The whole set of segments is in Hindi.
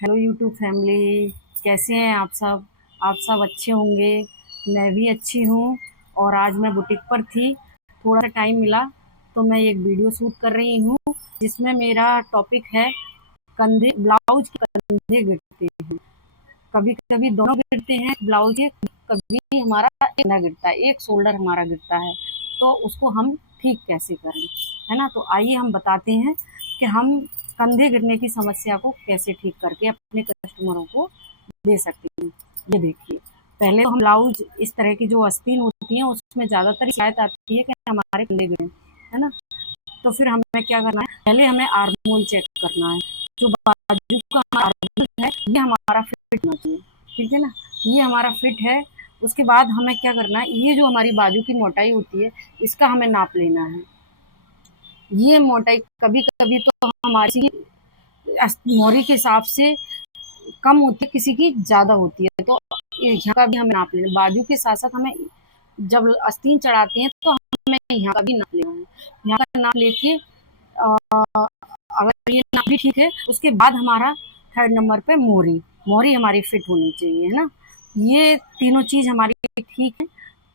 हेलो यूट्यूब फैमिली, कैसे हैं आप सब। आप सब अच्छे होंगे। मैं भी अच्छी हूँ। और आज मैं बुटीक पर थी, थोड़ा सा टाइम मिला तो मैं एक वीडियो शूट कर रही हूँ जिसमें मेरा टॉपिक है कंधे, ब्लाउज के कंधे गिरते हैं। कभी कभी दोनों गिरते हैं ब्लाउज के, कभी हमारा एक कंधा गिरता है, एक शोल्डर हमारा गिरता है। तो उसको हम ठीक कैसे करें, है ना। तो आइए हम बताते हैं कि हम कंधे गिरने की समस्या को कैसे ठीक करके अपने कस्टमरों को दे सकते हैं। ये देखिए, पहले तो हम ब्लाउज इस तरह की जो आस्तीन होती है उसमें ज़्यादातर शिकायत आती है कि हमारे कंधे गिरे, है ना। तो फिर हमें क्या करना है, पहले हमें आर्म होल चेक करना है। जो बाजू का हमारा आर्म होल है ये हमारा फिट होना चाहिए, ठीक है ना। ये हमारा फिट है। उसके बाद हमें क्या करना है, ये जो हमारी बाजू की मोटाई होती है इसका हमें नाप लेना है। ये मोटाई कभी कभी तो हमारी मोहरी के हिसाब से कम होती है, किसी की ज़्यादा होती है। तो यहाँ का भी हमें नाप लेना, बाजू के साथ साथ हमें जब आस्तीन चढ़ाते हैं तो हमें यहाँ का भी नाप लेना है। यहाँ का नाप लेके अगर ये नाप भी ठीक है, उसके बाद हमारा थर्ड नंबर पे मोहरी मोहरी हमारी फिट होनी चाहिए, है ना। ये तीनों चीज़ हमारी ठीक है,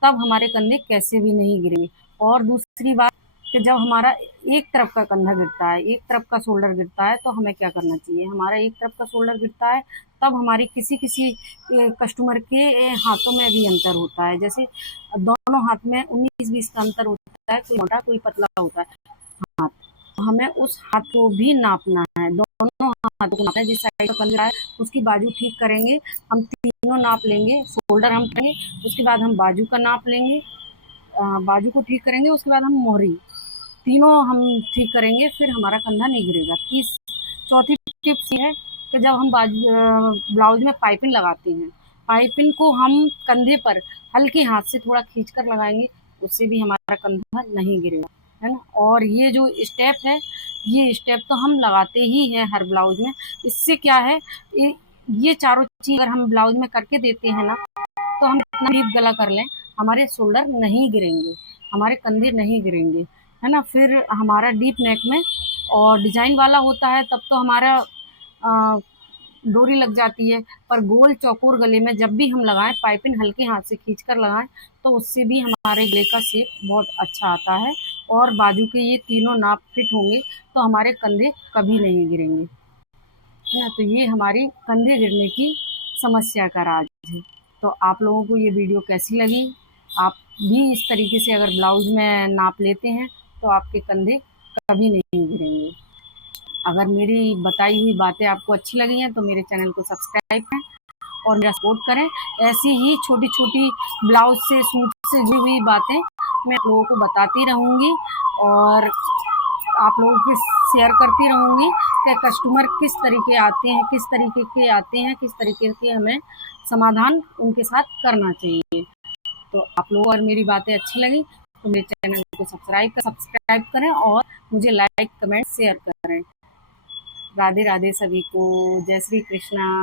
तब हमारे कंधे कैसे भी नहीं गिरेंगे। और दूसरी बात कि जब हमारा एक तरफ का कंधा गिरता है, एक तरफ का शोल्डर गिरता है, तो हमें क्या करना चाहिए। हमारा एक तरफ का शोल्डर गिरता है तब हमारी किसी किसी कस्टमर के हाथों में भी अंतर होता है। जैसे दोनों हाथ में 19-20 का अंतर होता है, कोई मोटा कोई पतला होता है हाथ। हमें उस हाथ को भी नापना है, दोनों हाथों को नापना है। जिस साइड का कंधा है उसकी बाजू ठीक करेंगे, हम तीनों नाप लेंगे। शोल्डर हम करेंगे, उसके बाद हम बाजू का नाप लेंगे, बाजू को ठीक करेंगे, उसके बाद हम मोहरी तीनों हम ठीक करेंगे, फिर हमारा कंधा नहीं गिरेगा। चौथी टिप्स ये है कि जब हम ब्लाउज में पाइपिंग लगाते हैं, पाइपिंग को हम कंधे पर हल्के हाथ से थोड़ा खींचकर लगाएंगे, उससे भी हमारा कंधा नहीं गिरेगा, है ना। और ये जो स्टेप है, ये स्टेप तो हम लगाते ही हैं हर ब्लाउज में। इससे क्या है, ये चारों चीज़ अगर हम ब्लाउज में करके देते हैं ना, तो हम इतना भी गला कर लें, हमारे शोल्डर नहीं गिरेंगे, हमारे कंधे नहीं गिरेंगे, है ना। फिर हमारा डीप नेक में और डिजाइन वाला होता है तब तो हमारा डोरी लग जाती है, पर गोल चौकोर गले में जब भी हम लगाएं, पाइपिंग हल्के हाथ से खींचकर लगाएं, तो उससे भी हमारे गले का शेप बहुत अच्छा आता है। और बाजू के ये तीनों नाप फिट होंगे तो हमारे कंधे कभी नहीं गिरेंगे, है ना। तो ये हमारी कंधे गिरने की समस्या का राज है। तो आप लोगों को ये वीडियो कैसी लगी। आप भी इस तरीके से अगर ब्लाउज में नाप लेते हैं तो आपके कंधे कभी नहीं गिरेंगे। अगर मेरी बताई हुई बातें आपको अच्छी लगी हैं तो मेरे चैनल को सब्सक्राइब करें और मेरा सपोर्ट करें। ऐसी ही छोटी छोटी ब्लाउज से, सूट से जुड़ी हुई बातें मैं आप लोगों को बताती रहूँगी और आप लोगों के शेयर करती रहूँगी कि कस्टमर किस तरीके आते हैं, किस तरीके के आते हैं, किस तरीके के हमें समाधान उनके साथ करना चाहिए। तो आप लोगों को अगर मेरी बातें अच्छी लगी तो मेरे चैनल को सब्सक्राइब करें और मुझे लाइक, कमेंट, शेयर करें। राधे राधे सभी को। जय श्री कृष्णा।